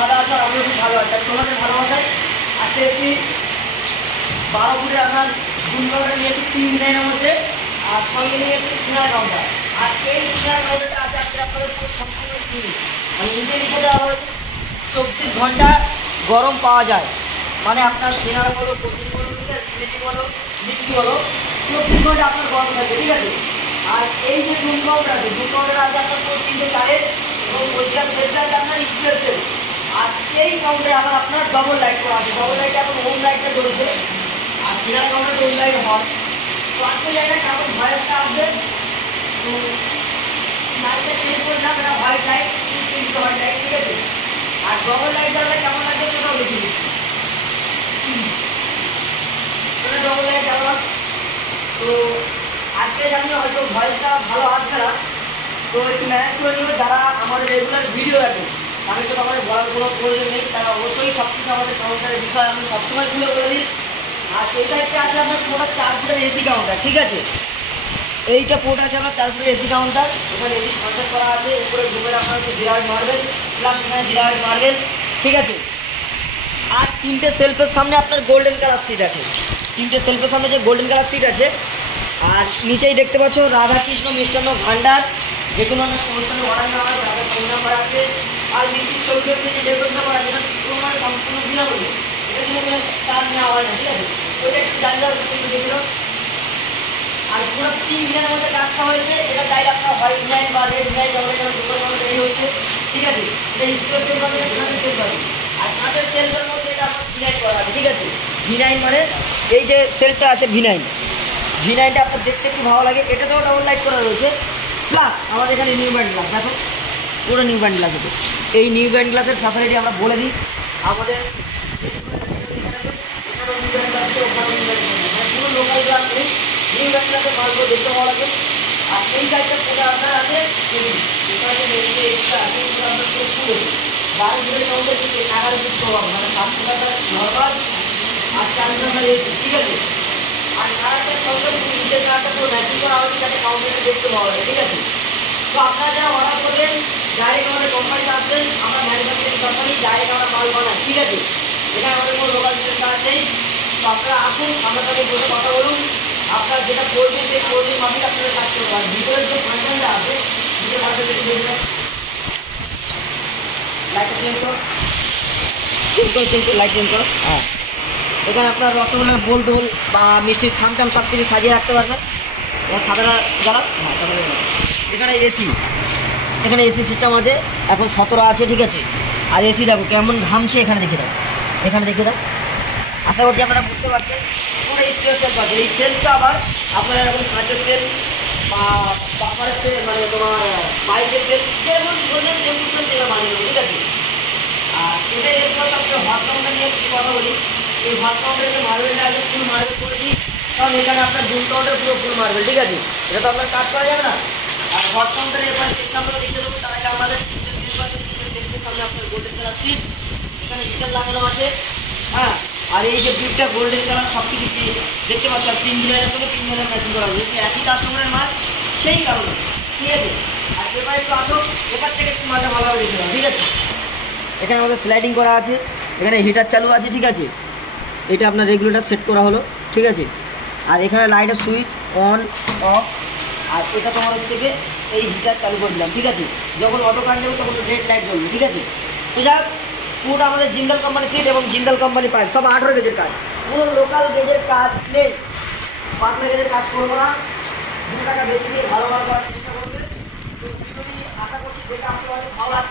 ভালো আছে আর আমিও খুব ভালো আছি। আর তোমাদের ভালোবাসায় আজকে একটি 12 ফুটের আপনার দুর্গাটা নিয়ে এসেছি 3 দিনের মধ্যে, আর সঙ্গে নিয়ে এসেছি সিনার কাউন্টার। আর এই সিনার কাউন্টারটা আছে আজকে আপনাদের পুরো সম্পূর্ণ ফ্রি। মানে নিজে লিখে দেওয়া হয়েছে 24 ঘন্টা গরম পাওয়া যায়। মানে আপনার সিনার বলো, সবজি বলো, ঠিক আছে, জিলিপি বলো, লিচি বলো, 24 ঘন্টা আপনার গরম থাকবে, ঠিক আছে। আর এই যে দুধ কাউন্টার আছে, দুধ কাউন্টার আছে আপনার পুরো 3 4 এবং ওইটা সেলটা আছে আপনার স্টিলের সেল। আর এই কাউন্টারে আবার আপনার ডবল লাইট করা আছে। ডবল লাইটে এখন হোম লাইটটা জ্বলছে, আর সিনার কাউন্টারে হোম লাইট হয়। তো আজকে জায়গায় কেমন ভয়েসটা আসবে, তো লাইটটা চেঞ্জ করে যাবে, এটা হোয়াইট লাইট, হোয়াইট লাইট, ঠিক আছে। আর ডবল লাইট জ্বালালে কেমন লাগবে সেটাও দেখে দিচ্ছি। এটা ডবল লাইট জ্বালালাম। তো আজকে জানি হয়তো ভয়েসটা ভালো আসবে না, তো একটু ম্যানেজ করে নিবে। যারা আমাদের রেগুলার ভিডিও দেখে তাদেরকে তো আমাদের বলার কোনো প্রয়োজন নেই, তারা অবশ্যই সব কিছু আমাদের কাউন্টারের বিষয় আমি সবসময় খুলে বলে দিই। আর এই সাইডটা আছে আপনার পুরোটা 4 ফুটের এসি কাউন্টার, ঠিক আছে। এইটা পুরোটা আছে আপনার 4 ফুটের এসি কাউন্টার। এখানে এসি কনসেপ্ট করা আছে, উপরে ঘুমের আপনার হচ্ছে জিরাইড মার্বেল, প্লাস এখানে জিরাইড মার্বেল, ঠিক আছে। আর 3টে সেলফের সামনে আপনার গোল্ডেন কালার সিট আছে। 3টে সেলফের সামনে যে গোল্ডেন কালার সিট আছে, আর নিচেই দেখতে পাচ্ছ রাধাকৃষ্ণ মিষ্টান্ন ভান্ডার, যে কোনো অনুষ্ঠানে অর্ডার নেওয়া হয় তাদের ফোন নাম্বার আছে। আর মিষ্টির ছবি যে ডেকোরেশন করা আছে, এটা পুরো সম্পূর্ণ বিনামূল্যে, এটা কিন্তু কোনো চার্জ নেওয়া হয় না, ঠিক আছে। ওইটা একটু জানলে একটু দেখে নাও। আর পুরো 3 দিনের মধ্যে কাজটা হয়েছে। এটা চাইলে আপনার হোয়াইট ভিনাইল বা রেড ভিনাইল রেডি হয়েছে, ঠিক আছে। এটা স্টিলের সেল পাবে, কাঁচের সেল পাবে। আর কাঁচের সেলফের মধ্যে এটা আপনার ভিনাইল করা আছে, ঠিক আছে। ভিনাইল মানে এই যে সেলটা আছে ভিনাইল, ভিনাইলটা আপনার দেখতে একটু ভালো লাগে। এটাতেও ডবল লাইট করা রয়েছে, প্লাস আমাদের এখানে নিউ ব্যান্ড গ্লাস, দেখো পুরো নিউ ব্যান্ড গ্লাস আছে। এই নিউ ব্যান্ড গ্লাসের ফ্যাসিলিটি আমরা বলে দিই আমাদের পুরো লোকাল গ্লাস নেই, নিউ ব্যান্ড গ্লাসের মালগুলো দেখতে ভালো লাগে। আর এই সাইডটা পুরো আপনার আছে বাইরে কাউন্টার থেকে 11 ফিট সব, মানে 7 ফুটাটা নর্মাল আর 4 ফুটাটা এসি, ঠিক আছে। আর কালারটার সঙ্গে নিচের কালারটা পুরো ম্যাচিং করা হয়েছে যাতে কাউন্টারটা দেখতে ভালো লাগে, ঠিক আছে। তো আপনারা যারা অর্ডার করবেন ডাইরেক্ট আমাদের কোম্পানিতে আসবেন, আমরা ম্যানুফ্যাকচারিং কোম্পানি, ডাইরেক্ট আমরা মাল বানাই, ঠিক আছে। এখানে আমাদের কোনো লোকাল সেলের কাজ নেই। তো আপনারা আসুন, সামনাসামনি বসে কথা বলুন, আপনার যেটা প্রয়োজন সেই প্রয়োজন মাফিক আপনাদের কাজ করতে পারেন। ভিতরের যে ফাংশনটা আছে, ভিতরে ফাংশনটা একটু দেখবেন, লাইটটা চেঞ্জ করো, লাইট চেঞ্জ করো। হ্যাঁ, এখানে আপনার রসগোল্লার বোল টোল বা মিষ্টির খামটাম সব কিছু সাজিয়ে রাখতে পারবেন। এবার সাদাটা জ্বালাও, হ্যাঁ সাদা জ্বালাও। এখানে এসি সিস্টেম আছে, এখন 17 আছে, ঠিক আছে। আর এসি দেখো কেমন ঘামছে, এখানে দেখে দাও, এখানে দেখে দাও। আশা করছি আপনারা বুঝতে পারছেন। পুরো স্টিলের সেলফ আছে। এই সেলফটা আবার আপনারা এখন কাঁচের সেল বা পাথরের সেল, মানে তোমার পাইপের সেল, যেমন বলবেন সেরকম সেটা বানিয়ে দেবো, ঠিক আছে। আর এটা এরপর সবসময় হট কাউন্টার নিয়ে কিছু কথা বলি। এই হট কাউন্টারে যে মার্বেলটা আগে ফুল মার্বেল করেছি, কারণ এখানে আপনার দুল কাউন্টার পুরো ফুল মার্বেল, ঠিক আছে। এটা তো আপনার কাজ করা যাবে না। আর হট কাউন্টারে এবার সিস্টেমটা দেখে দেবো, তার আগে আমাদের 3টে সেলফ আছে। 3টে সেলফের সামনে আপনার গোল্ডেন কালার সিট, এখানে হিটার লাগানো আছে, হ্যাঁ। আর এই যে বিটটা গোল্ডেন কালার সব কিছু কি দেখতে পাচ্ছ, আর 3 ডিজাইনের সঙ্গে 3 ডিজাইনের ম্যাচিং করা আছে, যেহেতু একই কাস্টমারের মাল সেই কারণে, ঠিক আছে। আর এবার একটু আসো, এবার থেকে একটু মালটা ভালোভাবে দেখে নাও, ঠিক আছে। এখানে আমাদের স্লাইডিং করা আছে, এখানে হিটার চালু আছে, ঠিক আছে। এটা আপনার রেগুলেটর সেট করা হলো, ঠিক আছে। আর এখানে লাইটের সুইচ অন অফ, আর এটা তোমার হচ্ছে গিয়ে এই হিটার চালু করে দিলাম, ঠিক আছে। যখন অটো কারেন্ট নেবে তখন রেড লাইট জ্বলবে, ঠিক আছে। তো যাক, পুরোটা আমাদের জিন্দাল কোম্পানি সিট এবং জিন্দাল কোম্পানি পাইপ, সব 18 গেজের কাজ, কোনো লোকাল গেজের কাজ নেই। পাতলা গেজের কাজ করবো না, 2 টাকা বেশি দিয়ে ভালো মাল করার চেষ্টা করবে। তো আশা করছি দেখে আপনাদের ভালো লাগবে।